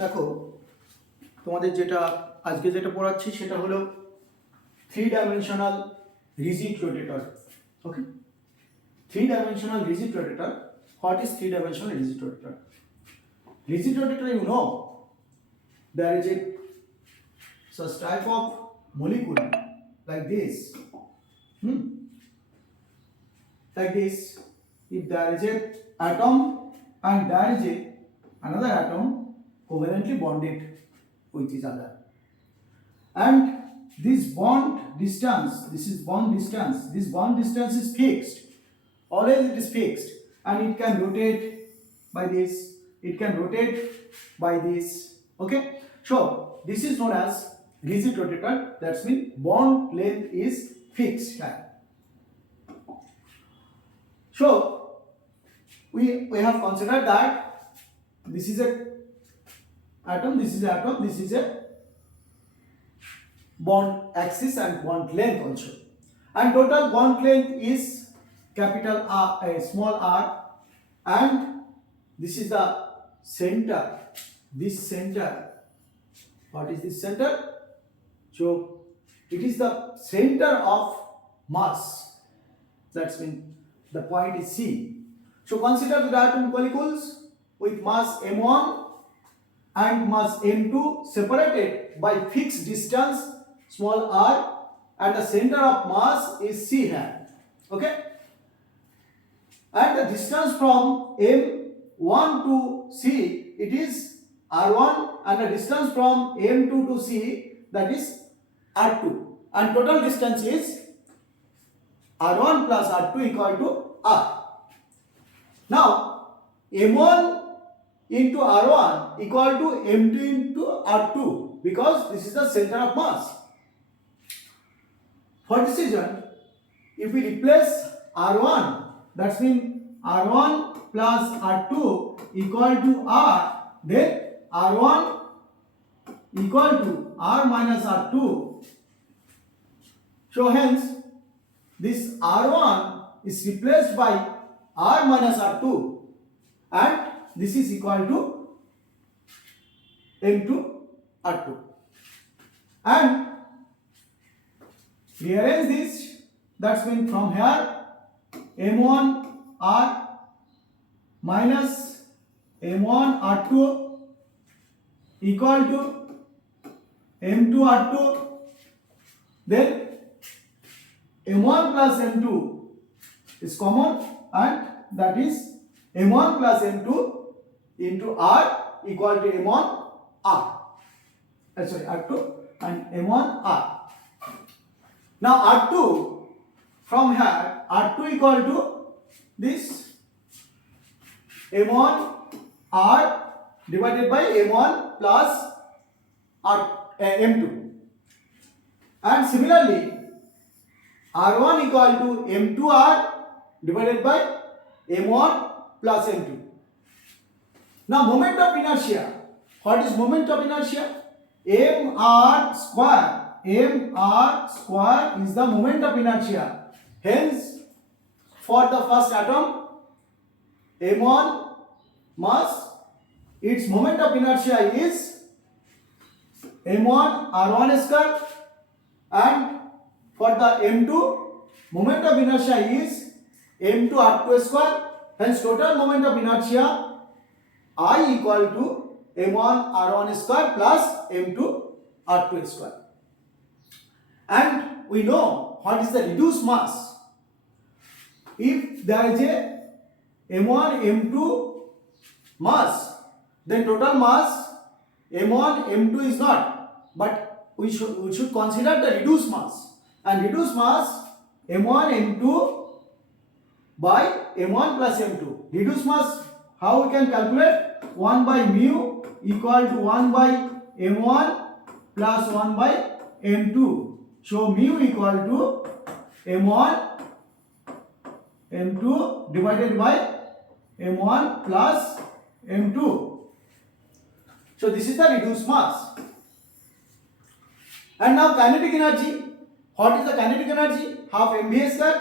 দেখো তোমাদের যেটা আজকে যেটা পড়াচ্ছি সেটা হলো 3-dimensional rigid rotator. Okay, 3-dimensional rigid rotator. What is 3-dimensional rigid rotator? Rigid rotator, you know, there is a such type of molecule like this. Like this. If there is a atom and there is a another atom covalently bonded with each other, and this bond distance, this bond distance is fixed. Always it is fixed, and it can rotate by this, it can rotate by this. Okay, so this is known as rigid rotator. That means bond length is fixed. So we have considered that this is a atom, this is atom, this is a bond axis and bond length also, and total bond length is capital R, small r, and this is the center. This center, what is this center? So it is the center of mass. That's mean the point is C. So consider the diatomic molecules with mass m1 and mass m2 separated by fixed distance small r, and the center of mass is C here. Okay, and the distance from m1 to C, it is r1, and the distance from m2 to C, that is r2, and total distance is r1 plus r2 equal to r. Now m1 into r1 equal to m2 into r2, because this is the center of mass. For this reason, if we replace r1, that means r1 plus r2 equal to r, then r1 equal to r minus r2. So hence this r1 is replaced by r minus r2, and this is equal to m2 r2. And rearrange this, that's mean from here m1 r minus m1 r2 equal to m2 r2, then m1 plus m2 is common, and that is m1 plus m2 into r equal to m1 r, sorry r2 and m1 r. Now r2, from here r2 equal to this m1 r divided by m1 plus r m2, and similarly r1 equal to m2 r divided by m1 plus m2. Now moment of inertia, what is moment of inertia? mr square is the moment of inertia. Hence for the first atom m1 mass, its moment of inertia is m1 r1 square, and for the m2 moment of inertia is m2 r2 square. Hence total moment of inertia I equal to m1 r1 square plus m2 r2 square. And we know what is the reduced mass. If there is a m1 m2 mass, then total mass m1 m2 is not, but we should consider the reduced mass, and reduced mass m1 m2 by m1 plus m2. Reduced mass, how we can calculate? 1 by mu equal to 1 by m1 plus 1 by m2. So mu equal to m1 m2 divided by m1 plus m2. So this is the reduced mass. And now kinetic energy. What is the kinetic energy? Half mv square.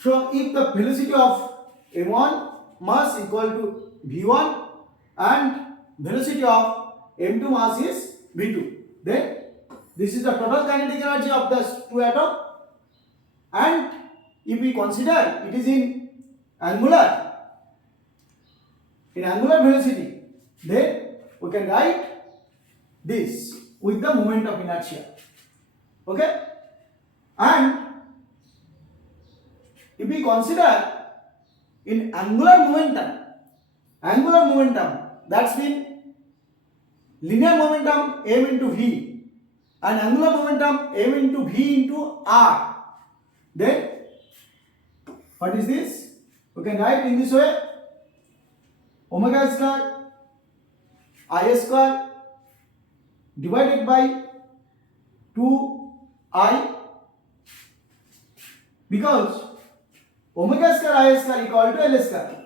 So if the velocity of m1 mass equal to v1 and velocity of m2 mass is v2. Then this is the total kinetic energy of the two atoms, and if we consider it is in angular velocity, then we can write this with the moment of inertia. Okay, and if we consider in angular momentum, that's mean linear momentum m into v and angular momentum m into v into r. Then what is this? We can write in this way: omega square I square divided by 2I, because omega square I square equal to L square.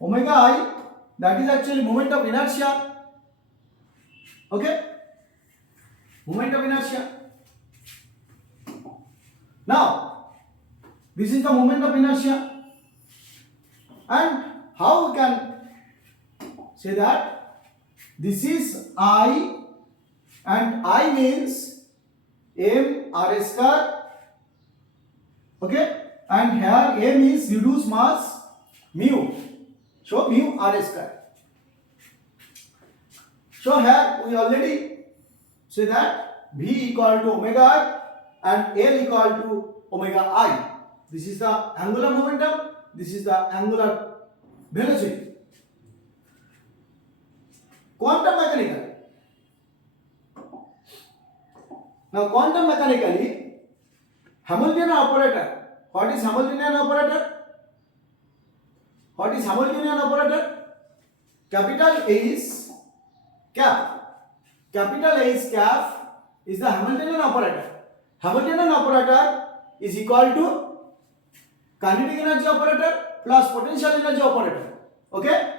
Omega I, that is actually moment of inertia. Okay, moment of inertia. Now this is the moment of inertia, and how we can say that this is I, and I means m r square. Okay, and here m is reduced mass mu, so mu r square. So here we already say that v equal to omega r and L equal to omega I. This is the angular momentum, this is the angular velocity. Quantum mechanical. Now quantum mechanically, Hamiltonian operator. What is Hamiltonian operator? What is Hamiltonian operator? Capital A is cap. Capital A is cap is the Hamiltonian operator. Hamiltonian operator is equal to kinetic energy operator plus potential energy operator. Okay?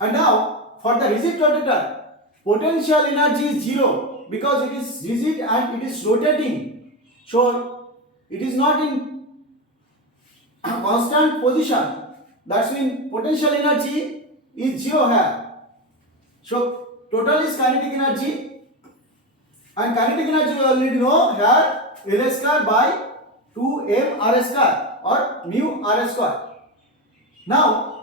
And now for the rigid rotator, potential energy is zero because it is rigid and it is rotating. So it is not in constant position. That's mean potential energy is zero here. So total is kinetic energy, and kinetic energy we already know here L square by 2m r square or mu r square. Now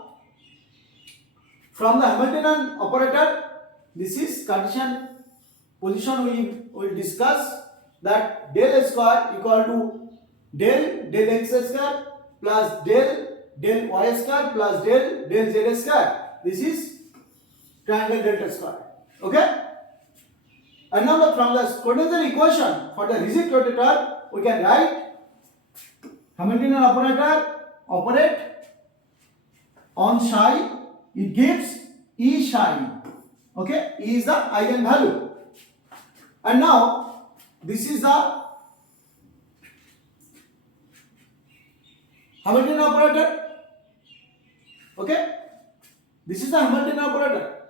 from the Hamiltonian operator, this is Cartesian position. We will discuss that del square equal to del x square plus del y square plus del z square. This is triangle delta square. Okay, and now from the potential equation for the rigid rotator, we can write Hamiltonian operator operate on psi, it gives E psi. Okay, E is the eigenvalue, and now this is the Hamiltonian operator. Okay, this is the Hamiltonian operator,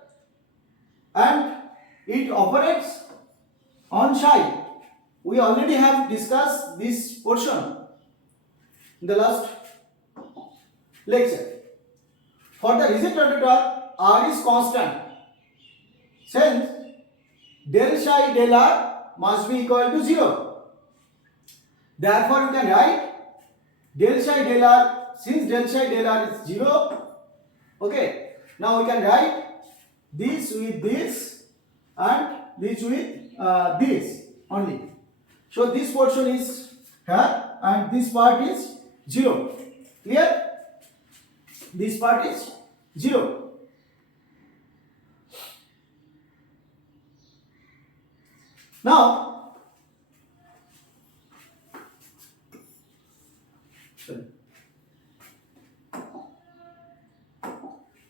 and it operates on psi. We already have discussed this portion in the last lecture. For the rigid rotator, R is constant. Since del psi del R must be equal to 0. Therefore, you can write del psi del R, since del psi del R is 0. Okay, now we can write this with this and this with this only. So this portion is here and this part is 0. Clear? This part is 0.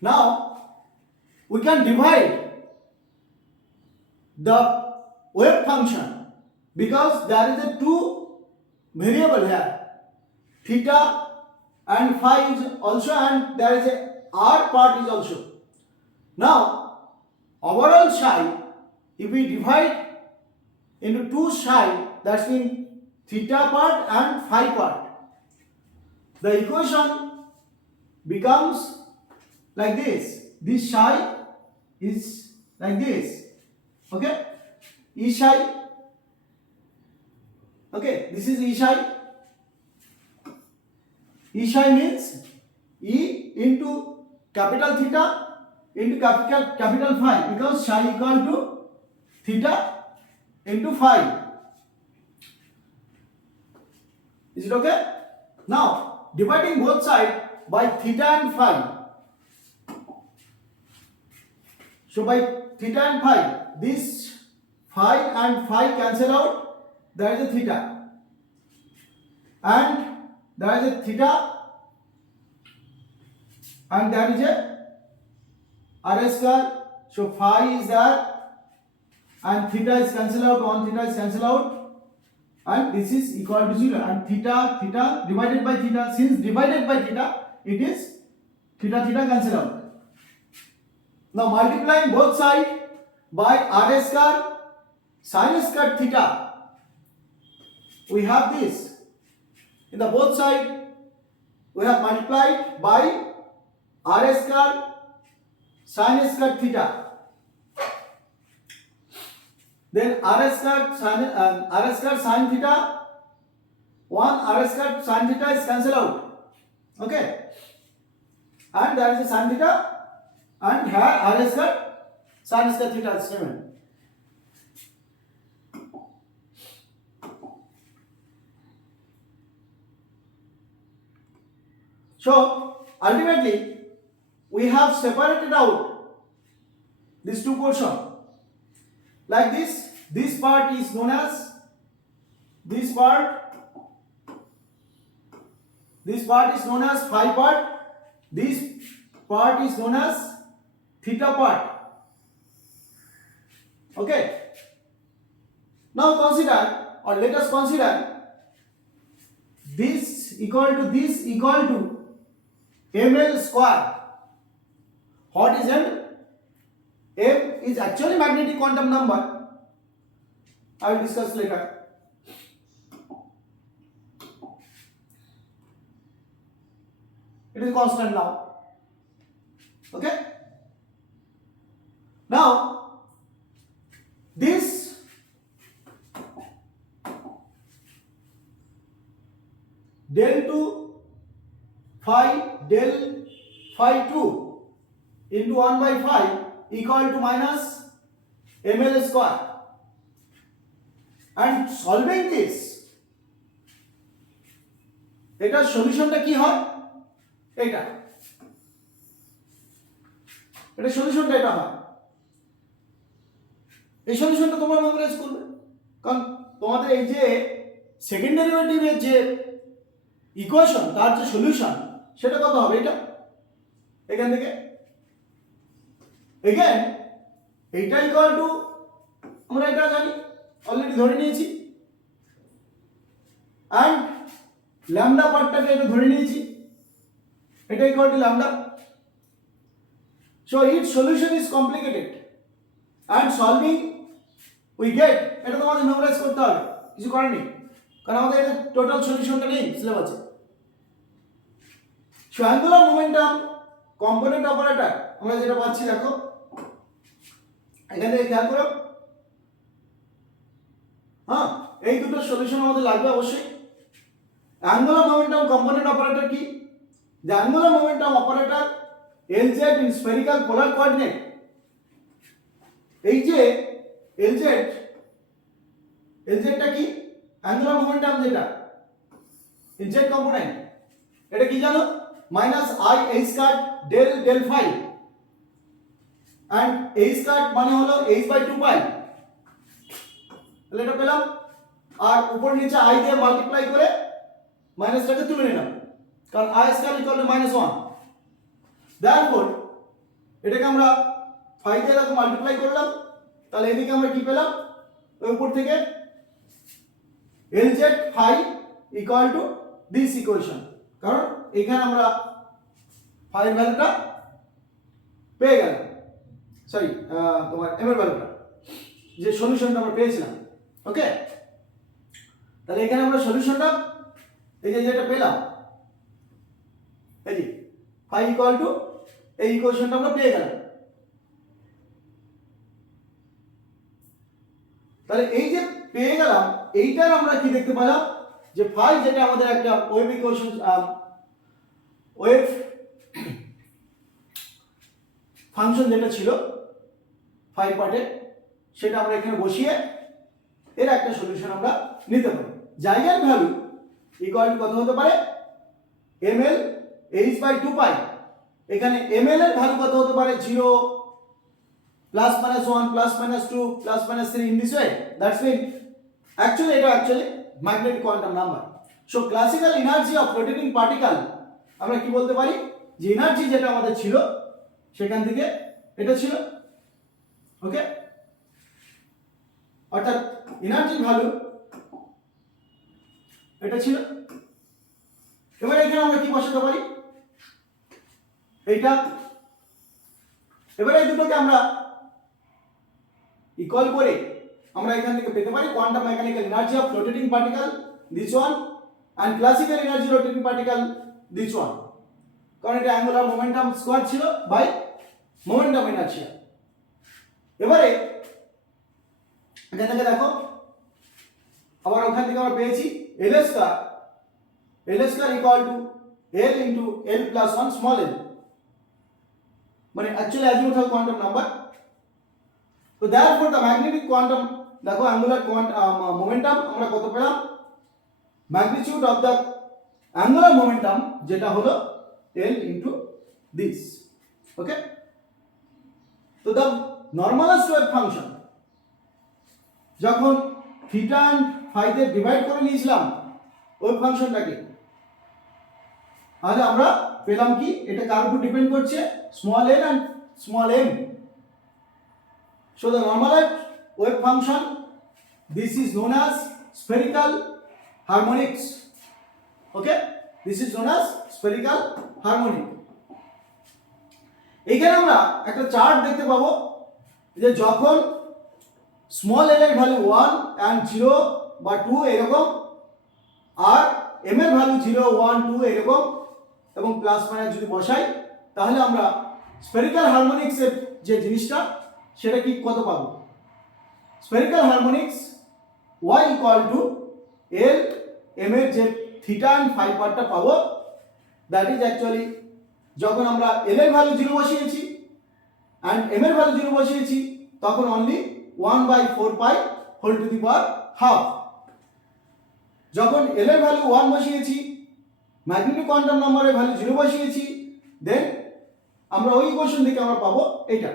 Now, we can divide the wave function because there is a two variable here, theta and phi is also, and there is a r part is also. Now overall psi, if we divide into two psi, that's mean theta part and phi part, the equation becomes like this. This psi is like this. Okay, E psi. Okay, this is E psi. E psi means E into capital theta into capital phi, because psi equal to theta into phi. Is it okay? Now dividing both sides by theta and phi. So by theta and phi, this phi and phi cancel out. There is a theta, and there is a theta, and there is a r square. So phi is there, and theta is cancelled out. One theta is cancelled out, and this is equal to 0. And theta divided by theta. Since divided by theta, it is theta cancelled out. Now multiplying both sides by r square sin square theta, we have this. In the both side, we have multiplied by r square sin square theta. Then r square sin theta, one r square sin theta is cancelled out. Okay, and there is a sin theta, and here r square sin square theta is given. So ultimately we have separated out these two portions like this. This part is known as this part is known as phi part. This part is known as theta part. Okay. Now consider, or let us consider, this equal to ml square. What is m? M is actually magnetic quantum number. I will discuss later. It is constant now. Okay. Now this del 2 phi del phi 2 into 1 by phi equal to minus ml square. And solving this, এটা সলিউশনটা কি হয়? এটা সলিউশনটা এটা হয়। এই সলিউশনটা তোমরা মেমোরাইজ করবে, কারণ তোমাদের এই যে সেকেন্ড ডেরিভেটিভের যে ইকুয়েশন, তার যে সলিউশন, সেটা কত হবে? এটা এখান থেকে এগেন এইটা ইকুয়াল টু, আমরা এটা জানি, অলরেডি ধরে নিয়েছি, এন্ড ল্যামডা পার্টটাকে এটা ধরে নিয়েছি, এটা equal to lambda. So its solution is complicated and solving we get, এটা তোমাদের মেমোরাইজ করতে হবে, কিছু করার নেই, কারণ আমাদের এটা টোটাল সলিউশনটা নেই সিলেবাসে। So angular momentum component operator আমরা যেটা পাচ্ছি, দেখো এখান থেকে খেয়াল করো। হ্যাঁ, এই দুটো সলিউশন আমাদের লাগবে অবশ্যই। অ্যাঙ্গুলার মোমেন্টাম কম্পোনেন্ট অপারেটর কি? The angular momentum operator Lz in spherical polar coordinate. এই যে Lzটা কি? অ্যাঙ্গুলার মোমেন্টাম যেটা ইন জেড কম্পোনেন্ট, এটা কি জানো? Minus i h cut del phi, and h cut মানে হলো h/2 পাই, তাহলে এটা পেলাম। আর উপর নিচে আই দিয়ে মাল্টিপ্লাই করে মাইনাসটাকে তুলে নিলাম, কারণ আই স্কয়ার ইকুয়াল টু -1। দেয়ারফর এটাকে আমরা ফাই দিয়ে দেখো মাল্টিপ্লাই করলাম, তাহলে এদিকে আমরা কি পেলাম? ওই উপর থেকে Lz phi equal to this equation, কারণ এখানে আমরা ফাই ভ্যালুটা পেয়ে গেলাম, সরি তোমার m এর ভ্যালুটা, যে সলিউশনটা আমরা পেয়েছিলাম। ওকে, তাহলে এখানে আমরা সলিউশনটা এই যে যেটা পেলাম, এই যে ফাই ইকুয়াল টু এই ইকুয়েশনটা আমরা পেয়ে গেলাম। তাহলে এই যে পেয়ে গেলাম, এইটার আমরা কি দেখতে পেলাম যে ফাই যেটা আমাদের একটা ওয়েভ ইকুয়েশন, ওয়েভ ফাংশন যেটা ছিল ফাই পার্টে, সেটা আমরা এখানে বসিয়ে এর একটা সলিউশন আমরা নিতে পারি। জায়গার ভ্যালু ইকুয়াল টু কত হতে পারে, ml h/2 এখানে ml এর ভ্যালু কত হতে পারে, 0 +-1 +-2 +-3 in this way. That's mean actually এটা magnetic quantum number. So classical energy of rotating particle আমরা কি বলতে পারি, যে এনার্জি যেটা আমাদের ছিল সেখান থেকে এটা ছিল, ওকে, অর্থাৎ এনার্জির ভ্যালু এটা ছিল। এবার এখানে আমরা কি বসাতে পারি, এইটা, এবার এই দুটোকে আমরা ইকুয়াল করে আমরা এখান থেকে পেতে পারি quantum mechanical energy of rotating particle this one and classical energy rotating particle this one, কারণ এটা অ্যাঙ্গুলার মোমেন্টাম স্কয়ার ছিল বাই মোমেন্টাম ইনার্শিয়া। এবারে এখান থেকে দেখো আবার ওখান থেকে আমরা পেয়েছি L square equal to L into L plus 1 small l, মানে অ্যাকচুয়ালি অ্যাজিমুথাল কোয়ান্টাম নাম্বার। তো therefore the magnetic quantum, দেখো অ্যাঙ্গুলার মোমেন্টাম আমরা কত পেলাম, magnitude of the angular momentum যেটা হলো L ইনটু দিস, ওকে। তো দ্য নরমালাইজড ওয়েভ ফাংশন যখন থিটা এন্ড ফাই তে ডিভাইড করে নিয়েছিলাম ওয়েভ ফাংশনটাকে, তাহলে আমরা পেলাম কি, এটা কার উপর ডিপেন্ড করছে, small l and small m. So the normalized wave function, this is known as spherical harmonics, okay, this is known as spherical harmonic. এখানে আমরা একটা চার্ট দেখতে পাবো যে যখন স্মল l এর ভ্যালু 1 and 0 বা 2 এরকম, আর m এর ভ্যালু 0 1 2 এরকম, এবং প্লাস মাইনাস যদি বসাই, তাহলে আমরা স্ফেরিক্যাল হারমোনিক্স এর যে জিনিসটা সেটা কি কত পাবো, spherical harmonics y equal to l m এর যে থিটা এন্ড ফাই পার্টটা পাবো, দ্যাট ইজ অ্যাকচুয়ালি যখন আমরা l এর ভ্যালু 0 বসিয়েছি এন্ড m এর ভ্যালু 0 বসিয়েছি, তখন only 1/4 pi whole to the power half. যখন l এর ভ্যালু 1 বসিয়েছি, ম্যাগনেটিক কোয়ান্টাম নাম্বারের ভ্যালু 0 বসিয়েছি, দেন আমরা ওই ইকুয়েশন থেকে আমরা পাবো এইটা।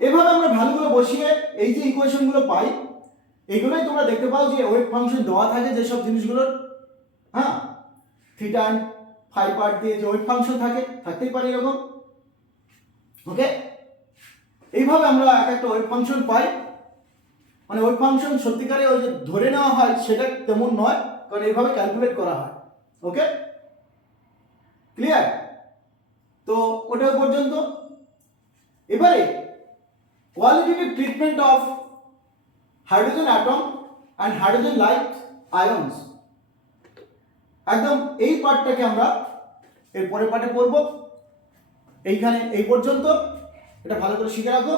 এভাবে আমরা ভ্যালুগুলো বসিয়ে এই যে ইকুয়েশনগুলো পাই, এইগুলোই তোমরা দেখতে পাও যে ওয়েভ ফাংশন দেওয়া থাকে যে সব জিনিসগুলোর, হ্যাঁ, থিটা এন্ড ফাই পার্ট দিয়ে যে ওয়েভ ফাংশন থাকে, থাকতেই পারে এরকম, ওকে। এইভাবে আমরা এক একটা ওয়েভ ফাংশন পাই, মানে ওয়েভ ফাংশন সত্যিকারে ওই যে ধরে নেওয়া হয় সেটা তেমন নয়, কারণ এইভাবে ক্যালকুলেট করা হয়, ওকে, ক্লিয়ার। তো ওটা পর্যন্ত। এবারে qualitative treatment of hydrogen atom and hydrogen like ions, একদম এই পার্টটাকে আমরা এর পরের পার্টে পড়ব। এইখানে এই পর্যন্ত, এটা ভালো করে শিখে রাখো।